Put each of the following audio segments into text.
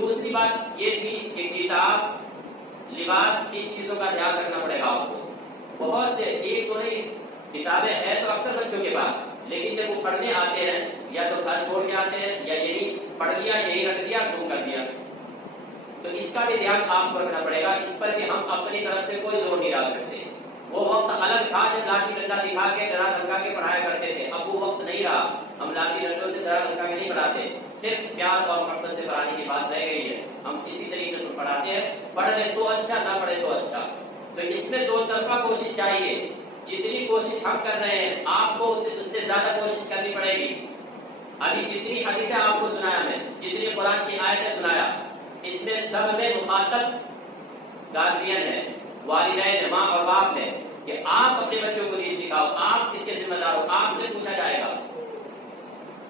دوسری بات یہ تھی کہ کتاب لباس کی چیزوں کا دھیان رکھنا پڑے گا آپ کو۔ بہت سے ایک تو نہیں کتابیں ہیں تو اکثر بچوں کے پاس، لیکن جب وہ پڑھنے آتے ہیں یا تو گھر چھوڑ کے آتے ہیں یا یہی پڑھ لیا یہی رکھ دیا گم کر دیا، تو اس کا بھی دھیان آپ کو رکھنا پڑے گا۔ اس پر بھی ہم اپنی طرف سے کوئی زور نہیں ڈال سکتے۔ وہ وقت الگ تھا جب لاٹھی ڈنڈا دکھا کے ڈرا دھمکا کے پڑھایا کرتے تھے، اب وہ وقت نہیں رہا۔ ہم لاٹھی ڈنڈوں سے ڈرا دھمکا کے نہیں پڑھاتے، صرف پیار اور محبت سے پڑھانے کی بات رہ گئی ہے۔ ہم اسی طریقے سے پڑھاتے ہیں، پڑھ لے تو اچھا، نہ پڑھے تو اچھا۔ تو اس میں دو طرفہ کوشش چاہیے۔ جتنی کوشش ہم کر رہے ہیں آپ کو اس سے زیادہ کوشش کرنی پڑے گی۔ ابھی جتنی حدیثیں آپ کو سنایا میں، جتنی قرآن کی آیتیں سنایا، اس میں سب میں مخاطب گارجین ہے، والدین، ماں اور باپ ہے، کہ آپ اپنے بچوں کو یہ سکھاؤ، آپ اس کے ذمہ دار ہو، آپ سے پوچھا جائے گا۔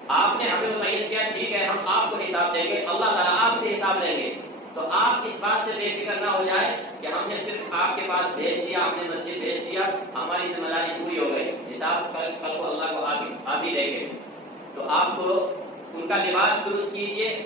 آپ نے ہمیں متعین کیا، ٹھیک ہے ہم آپ کو حساب دیں گے، اللہ تعالیٰ آپ سے حساب لیں گے۔ تو آپ اس بات سے بے فکر نہ ہو جائے کہ ہم نے صرف آپ کے پاس بھیج دیا، آپ نے مسجد بھیج دیا، ہماری ذمہ داری پوری ہو گئی، حساب کل کو اللہ کو آپ ہی لیں گے۔ تو آپ کو ان کا لباس درست کیجیے۔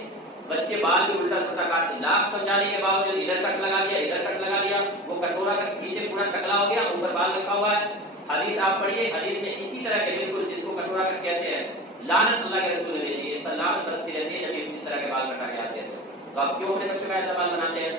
بچے بال بھی الٹا سلٹا کاٹتے، لاکھ سمجھانے کے باوجود ادھر کٹ لگا دیا، ادھر کٹ لگا دیا، وہ کٹورا کا پیچھے پورا ٹکلا ہو گیا، اوپر بال رکھا ہوا ہے۔ حدیث آپ پڑھیے، حدیث میں اسی طرح کے بالکل جس کو کٹورا کٹ کہتے ہیں، لعنت اللہ کے رسول نے دی، اس پر لعنت برستی رہتی ہے جب اس طرح کے بال کٹا کے آتے ہیں۔ تو آپ کیوں اپنے بچوں کا ایسا بال بناتے ہیں؟